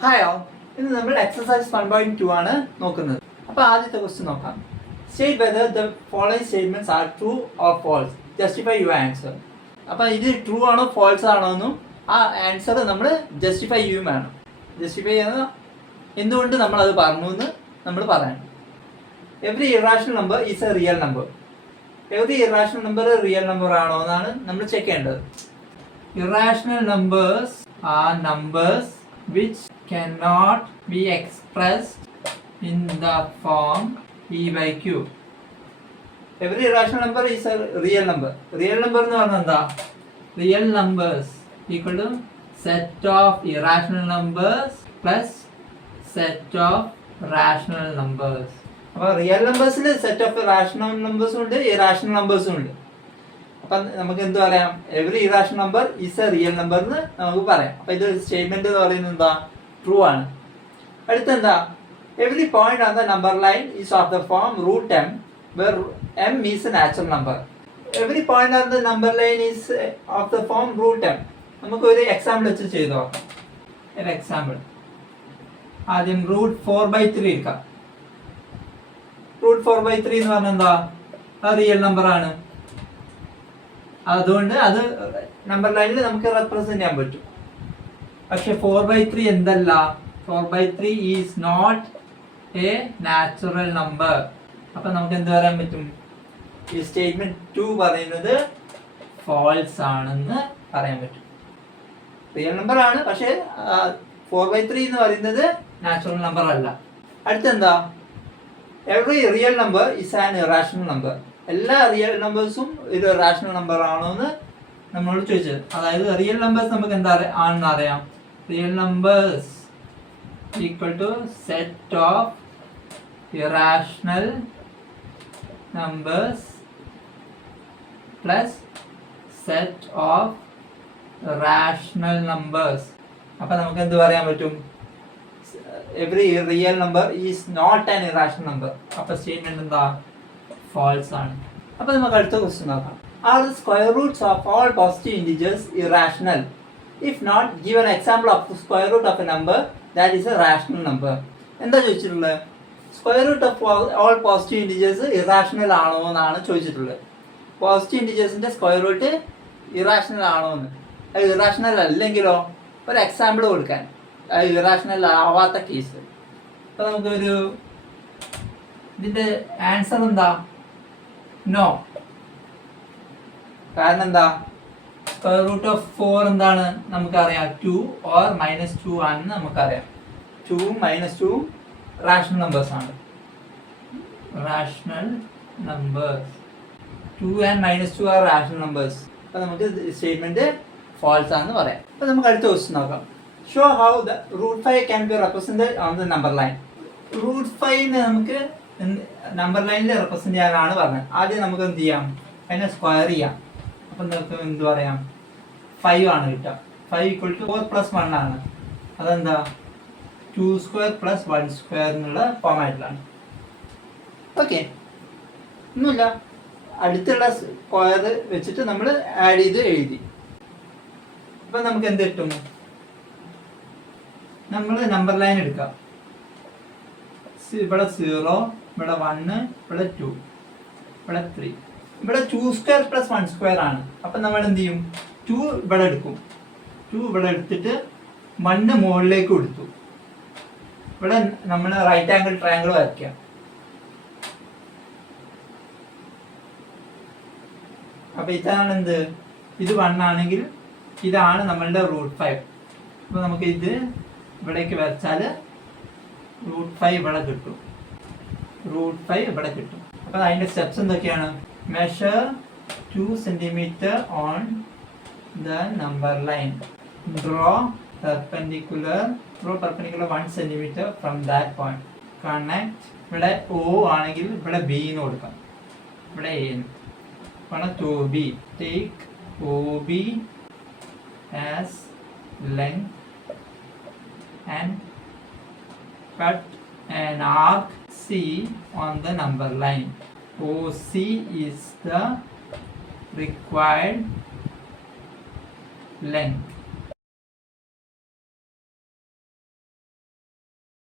Hi all, ഇന്ന് നമ്മൾ exercise 1.2 ആണ് നോക്കുന്നത്. അപ്പോൾ ആദ്യത്തെ ക്വസ്റ്റ്യൻ നോക്കാം. State whether the following statements are true or false. Justify your answer. അപ്പോൾ ഇത് ട്രൂ ആണോ ഫോൾസ് ആണോ എന്നും ആ ആൻസർ നമ്മൾ ജസ്റ്റിഫൈ ചെയ്യും വേണം. ജസ്റ്റിഫൈ ചെയ്യുന്ന എന്തുകൊണ്ട് നമ്മളത് പറഞ്ഞു എന്ന് നമ്മൾ പറയണം. Every irrational number is A real number. Every irrational number real number ആണോ എന്നാണ് നമ്മൾ ചെക്ക് ചെയ്യേണ്ടത്. Irrational numbers are numbers which cannot be expressed in the form e by q. Every irrational number is a real number. Real number എന്ന് പറഞ്ഞാൽ എന്താ? Real numbers equal to set of irrational numbers plus set of rational numbers. അപ്പോൾ real നമ്പേഴ്സിൽ set of rational നമ്പേഴ്സും ഉണ്ട്, irrational നമ്പേഴ്സും ഉണ്ട്. അപ്പം നമുക്ക് എന്ത് പറയാം? Every irrational number is A real number എന്ന് നമുക്ക് പറയാം. അപ്പം ഇത് സ്റ്റേറ്റ്മെന്റ് എന്ന് പറയുന്നത് എന്താ? ട്രൂ ആണ്. അടുത്തെന്താ? Every point on the number line is of the form root M where M is a natural number. Every point on the number line is of the form root M. നമുക്ക് ഒരു example വെച്ച് ചെയ്തു നോക്കാം. ഒരു example ആദ്യം root 4/3 എടുക്കാം. Root 4/3 എന്ന് പറഞ്ഞാൽ എന്താ? റിയൽ നമ്പർ ആണ്. അതുകൊണ്ട് അത് നമ്പർ ലൈനിൽ നമുക്ക് റെപ്രസെന്റ് ചെയ്യാൻ പറ്റും. പക്ഷെ 4/3 എന്തല്ല? 4/3 is not a natural number. അപ്പൊ നമുക്ക് എന്ത് പറയാൻ പറ്റും? ഈ സ്റ്റേറ്റ്മെന്റ് 2 പറയുന്നത് ഫോൾസ് ആണെന്ന് പറയാൻ പറ്റും. റിയൽ നമ്പർ ആണ്, പക്ഷെ 4/3 എന്ന് പറയുന്നത് നാച്ചുറൽ നമ്പർ അല്ല. അടുത്തെന്താ? Every real number is an irrational number. എല്ലാ റിയൽ നമ്പേഴ്സും ഒരു റാഷണൽ നമ്പർ ആണോ എന്ന് നമ്മളോട് ചോദിച്ചത്. അതായത് റിയൽ നമ്പേഴ്സ് നമുക്ക് എന്താ ആണെന്ന് അറിയാം. Real numbers equal to set of irrational numbers plus set of rational numbers. അപ്പൊ നമുക്ക് എന്ത് പറയാൻ പറ്റും? Every real number is not an irrational number. അപ്പൊ സ്റ്റേറ്റ്മെന്റ് എന്താ? ഫോൾസ് ആണ്. അപ്പോൾ നമുക്ക് അടുത്ത ക്വസ്റ്റ്യൻ നോക്കാം. Are the square roots of all positive integers irrational? If not, give an example of square root of a number that is a rational number. എന്താ ചോദിച്ചിട്ടുള്ളത്? Square root of all positive integers irrational ആണോ എന്നാണ് ചോദിച്ചിട്ടുള്ളത്. Positive ഇൻറ്റിജേഴ്സിന്റെ square root irrational ആണോ എന്ന്. അത് irrational അല്ലെങ്കിലോ ഒരു എക്സാമ്പിൾ കൊടുക്കാൻ, അത് ഇറാഷണൽ ആവാത്ത കേസ്. അപ്പോൾ നമുക്കൊരു ഇതിന്റെ ആൻസർ എന്താ? നോ. കാരണം എന്താ? സ്ക്വയർ റൂട്ട് ഓഫ് 4 എന്താണ് നമുക്കറിയാം? 2 ഓർ -2 ആണെന്ന് നമുക്കറിയാം. 2 -2 റാഷണൽ നമ്പേഴ്സ് ആണ്. Rational numbers 2 and -2 are rational numbers. അപ്പോൾ നമുക്ക് സ്റ്റേറ്റ്മെന്റ് ഫോൾസ് ആണെന്ന് പറയാം. അപ്പോൾ നമുക്ക് അടുത്ത ക്വസ്റ്റ്യൻ നോക്കാം. Show how the root 5 can be represented on the number line. Root 5 നമുക്ക് നമ്പർ ലൈനിൽ റെപ്രസെന്റ് ചെയ്യാനാണ് പറഞ്ഞത്. ആദ്യം നമുക്ക് എന്ത് ചെയ്യാം? അതിനെ സ്ക്വയർ ചെയ്യാം. അപ്പം നമുക്ക് എന്ത് പറയാം? 5 ആണ് കിട്ടുക. 5 = 4 + 1 ആണ്. അതെന്താ? 2² + 1² എന്നുള്ള ഫോമാറ്റിലാണ്. ഓക്കെ, ഒന്നുമില്ല. അടുത്തുള്ള സ്ക്വയർ വെച്ചിട്ട് നമ്മൾ ആഡ് ചെയ്ത് എഴുതി. അപ്പം നമുക്ക് എന്ത് കിട്ടും? നമ്മൾ നമ്പർ ലൈൻ എടുക്കാം. ഇവിടെ 0, ഇവിടെ 1, ഇവിടെ 2, ഇവിടെ 3, ഇവിടെ 2² + 1² ആണ്. അപ്പം നമ്മൾ എന്ത് ചെയ്യും? 2 ഇവിടെ എടുക്കും. 2 ഇവിടെ എടുത്തിട്ട് 1 മുകളിലേക്ക് കൊടുത്തു. ഇവിടെ നമ്മൾ റൈറ്റ് ആംഗിൾ ട്രയാംഗിൾ വരയ്ക്കാം. അപ്പൊ ഇതാണ് എന്ത്? ഇത് 1 ആണെങ്കിൽ ഇതാണ് നമ്മളുടെ റൂട്ട് 5. അപ്പൊ നമുക്ക് ഇത് ഇവിടേക്ക് വരച്ചാൽ റൂട്ട് 5 ഇവിടെ കിട്ടും. റൂട്ട് 5 ഇവിടെ കിട്ടും. അപ്പോൾ അതിൻ്റെ സ്റ്റെപ്സ് എന്തൊക്കെയാണ്? Measure 2 cm on the number line. Draw perpendicular 1 cm from that point. Connect. ഇവിടെ O ആണെങ്കിൽ ഇവിടെ B എന്ന് കൊടുക്കാം. ഇവിടെ A. OB. Take OB as length and cut an arc C on the number line. OC is the required length.